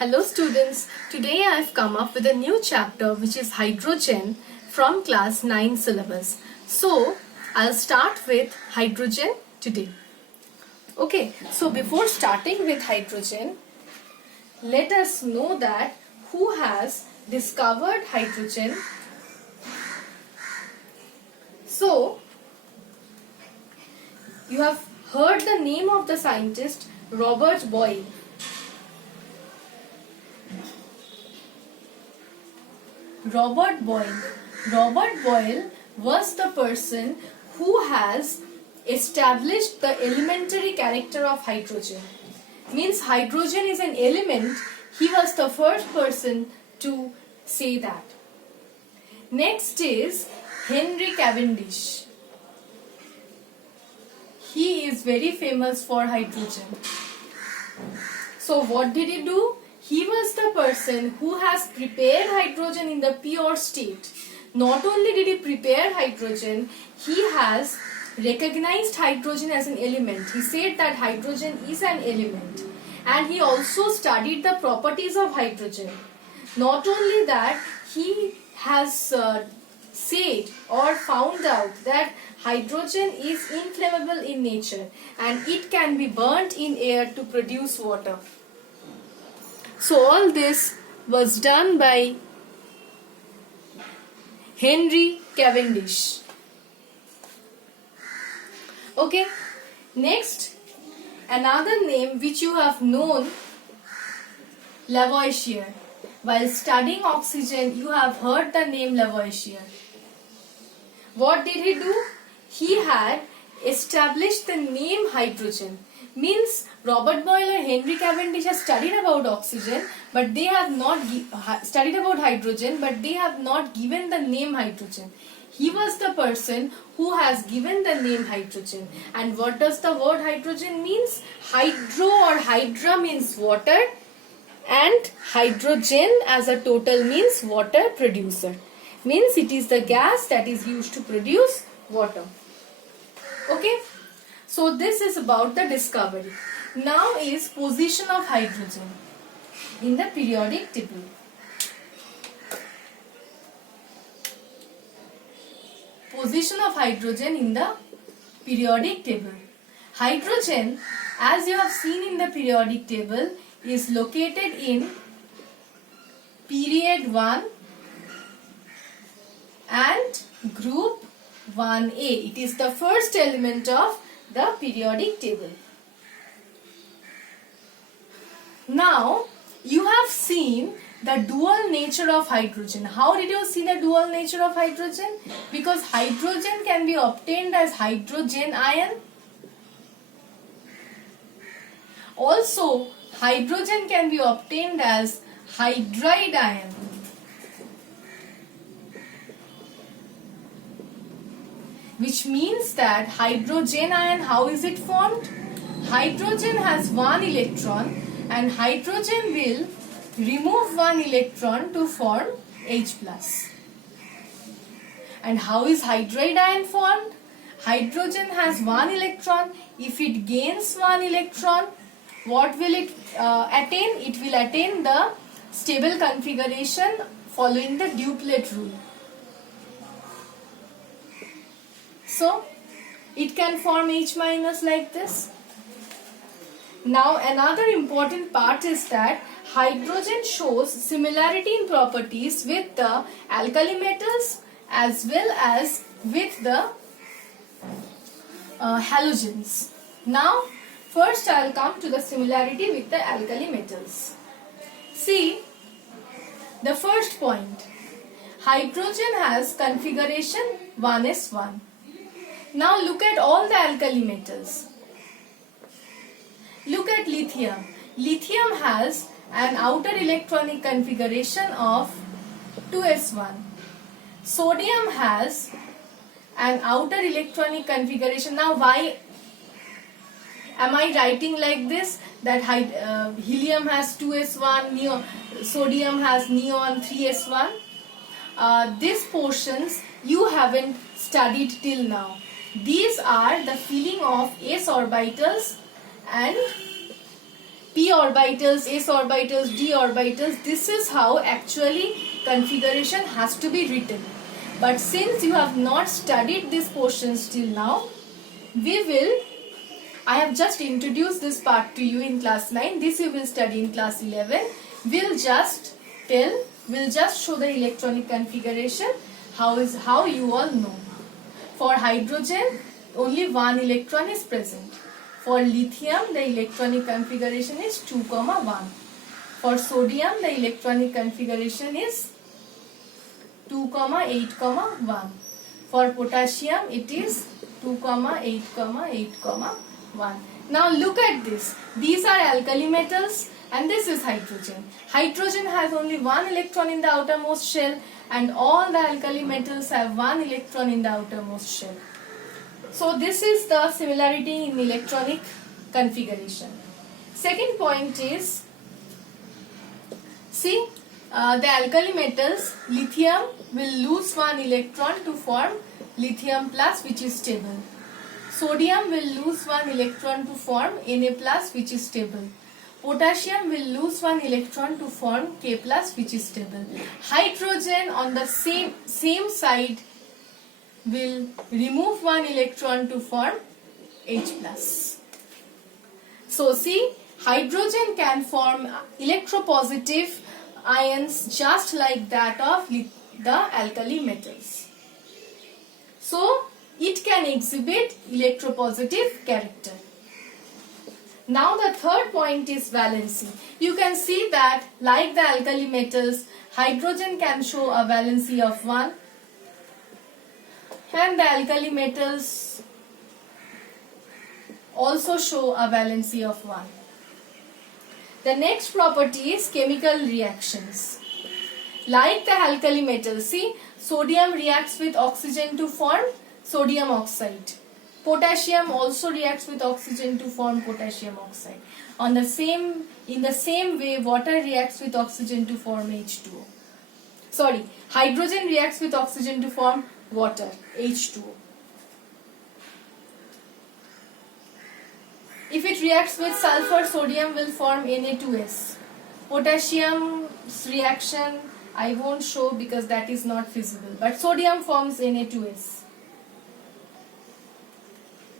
Hello students, today I have come up with a new chapter which is hydrogen from class 9 syllabus. So I'll start with hydrogen today. Okay, so before starting with hydrogen, let us know that who has discovered hydrogen. So you have heard the name of the scientist Robert Boyle. Robert Boyle was the person who has established the elementary character of hydrogen. Means hydrogen is an element. He was the first person to say that. Next is Henry Cavendish. He is very famous for hydrogen. So what did he do? He was the person who has prepared hydrogen in the pure state. Not only did he prepare hydrogen, he has recognized hydrogen as an element. He said that hydrogen is an element. And he also studied the properties of hydrogen. Not only that, he has said or found out that hydrogen is inflammable in nature and it can be burnt in air to produce water. So all this was done by Henry Cavendish. Okay, next another name which you have known, Lavoisier. While studying oxygen, you have heard the name Lavoisier. What did he do? He had established the name hydrogen. Means Robert Boyle or Henry Cavendish have studied about oxygen, but they have not studied about hydrogen, but they have not given the name hydrogen. He was the person who has given the name hydrogen. And what does the word hydrogen means? Hydro or hydra means water, and hydrogen as a total means water producer. Means it is the gas that is used to produce water. Okay. So this is about the discovery. Now is position of hydrogen in the periodic table. Position of hydrogen in the periodic table. Hydrogen, as you have seen in the periodic table, is located in period 1 and group 1A. It is the first element of the periodic table. Now you have seen the dual nature of hydrogen. How did you see the dual nature of hydrogen? Because hydrogen can be obtained as hydrogen ion. Also, hydrogen can be obtained as hydride ion. Which means that hydrogen ion, how is it formed? Hydrogen has one electron and hydrogen will remove one electron to form H+. And how is hydride ion formed? Hydrogen has one electron. If it gains one electron, what will it attain? It will attain the stable configuration following the duplet rule. So, it can form H- like this. Now, another important part is that hydrogen shows similarity in properties with the alkali metals as well as with the halogens. Now, first I will come to the similarity with the alkali metals. See, the first point. Hydrogen has configuration 1s1. Now look at all the alkali metals. Look at lithium. Lithium has an outer electronic configuration of 2s1. Sodium has an outer electronic configuration. Now why am I writing like this? That helium has 2s1, sodium has neon 3s1. These portions you haven't studied till now. These are the filling of s orbitals and p orbitals, s orbitals, d orbitals. This is how actually configuration has to be written. But since you have not studied these portions till now, I have just introduced this part to you in class 9. This you will study in class 11. We'll just show the electronic configuration. How you all know. For hydrogen, only one electron is present. For lithium, the electronic configuration is 2, 1. For sodium, the electronic configuration is 2, 8, 1. For potassium, it is 2, 8, 8, 1. Now look at this. These are alkali metals and this is hydrogen. Hydrogen has only one electron in the outermost shell and all the alkali metals have one electron in the outermost shell. So this is the similarity in electronic configuration. Second point is, see, the alkali metals, lithium will lose one electron to form lithium plus, which is stable. Sodium will lose one electron to form Na plus, which is stable. Potassium will lose one electron to form K plus, which is stable. Hydrogen on the same side will remove one electron to form H plus. So see, hydrogen can form electropositive ions just like that of the alkali metals. So it can exhibit electropositive character. Now the third point is valency. You can see that like the alkali metals, hydrogen can show a valency of 1 and the alkali metals also show a valency of 1. The next property is chemical reactions. Like the alkali metals, see, sodium reacts with oxygen to form sodium oxide. Potassium also reacts with oxygen to form potassium oxide. In the same way, water reacts with oxygen to form H2O. Sorry, hydrogen reacts with oxygen to form water, H2O. If it reacts with sulfur, sodium will form Na2S. Potassium's reaction I won't show because that is not feasible. But sodium forms Na2S.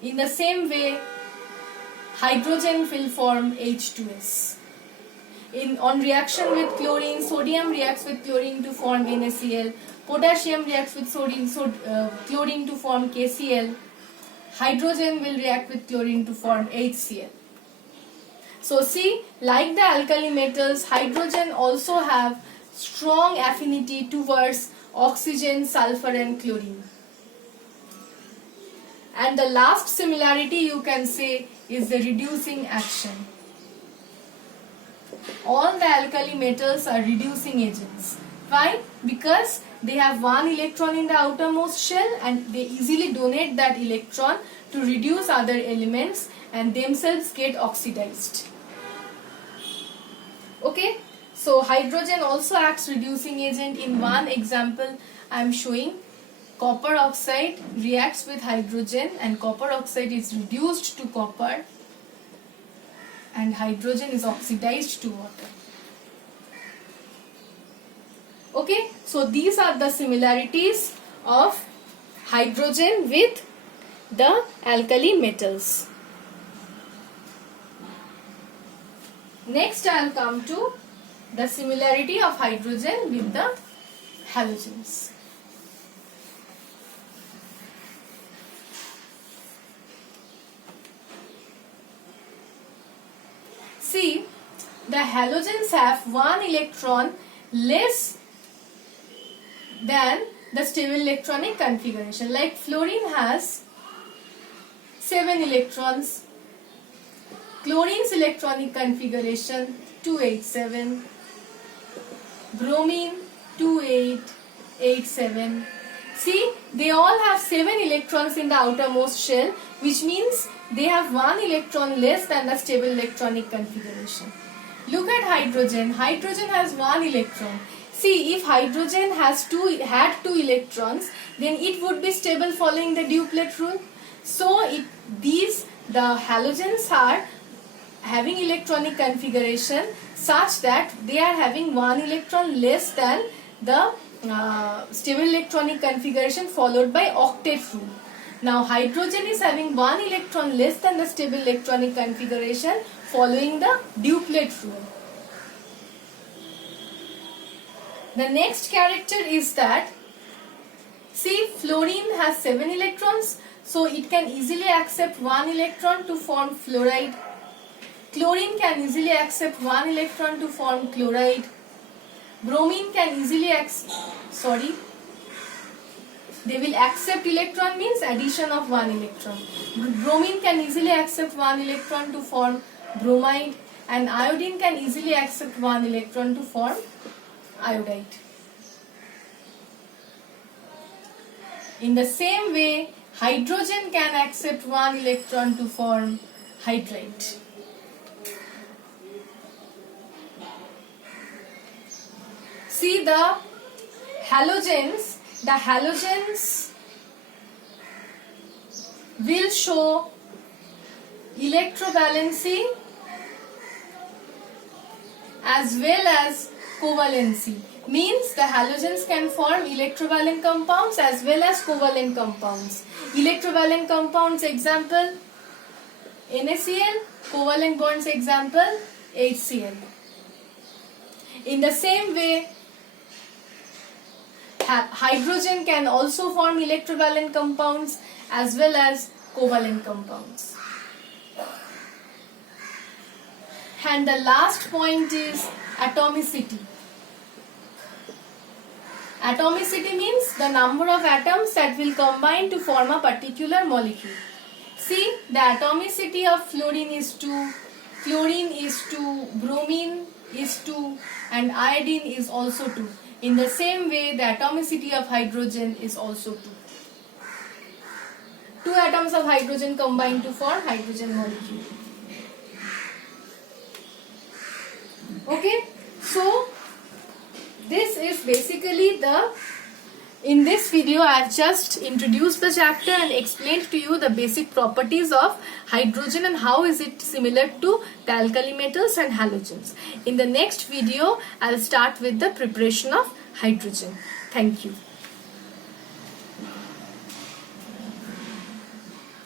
In the same way, hydrogen will form H2S. On reaction with chlorine, sodium reacts with chlorine to form NaCl. Potassium reacts with chlorine to form KCl. Hydrogen will react with chlorine to form HCl. So see, like the alkali metals, hydrogen also have strong affinity towards oxygen, sulfur and chlorine. And the last similarity you can say is the reducing action. All the alkali metals are reducing agents. Why? Because they have one electron in the outermost shell and they easily donate that electron to reduce other elements and themselves get oxidized. Okay, so hydrogen also acts reducing agent. In one example I am showing, copper oxide reacts with hydrogen and copper oxide is reduced to copper and hydrogen is oxidized to water. Okay, so these are the similarities of hydrogen with the alkali metals. Next I will come to the similarity of hydrogen with the halogens. See, the halogens have one electron less than the stable electronic configuration. Like fluorine has 7 electrons, chlorine's electronic configuration 287, bromine 2887. See, they all have 7 electrons in the outermost shell, which means they have 1 electron less than the stable electronic configuration. Look at hydrogen. Hydrogen has 1 electron. See, if hydrogen had 2 electrons, then it would be stable following the duplet rule. So, the halogens are having electronic configuration such that they are having one electron less than the stable electronic configuration followed by octet rule. Now hydrogen is having one electron less than the stable electronic configuration following the duplet rule. The next character is that, see, fluorine has 7 electrons, so it can easily accept 1 electron to form fluoride. Chlorine can easily accept 1 electron to form chloride. Bromine can easily they will accept electron means addition of 1 electron. Bromine can easily accept 1 electron to form bromide, and iodine can easily accept 1 electron to form iodide. In the same way, hydrogen can accept 1 electron to form hydride. See the halogens will show electrovalency as well as covalency. Means the halogens can form electrovalent compounds as well as covalent compounds. Electrovalent compounds example NaCl, covalent bonds example HCl. In the same way, hydrogen can also form electrovalent compounds as well as covalent compounds. And the last point is atomicity. Atomicity means the number of atoms that will combine to form a particular molecule. See, the atomicity of fluorine is 2, chlorine is 2, bromine is 2, and iodine is also 2. In the same way, the atomicity of hydrogen is also 2. 2 atoms of hydrogen combine to form hydrogen molecule. Okay, so this is basically in this video I have just introduced the chapter and explained to you the basic properties of hydrogen and how is it similar to the alkali metals and halogens. In the next video I will start with the preparation of hydrogen. Thank you.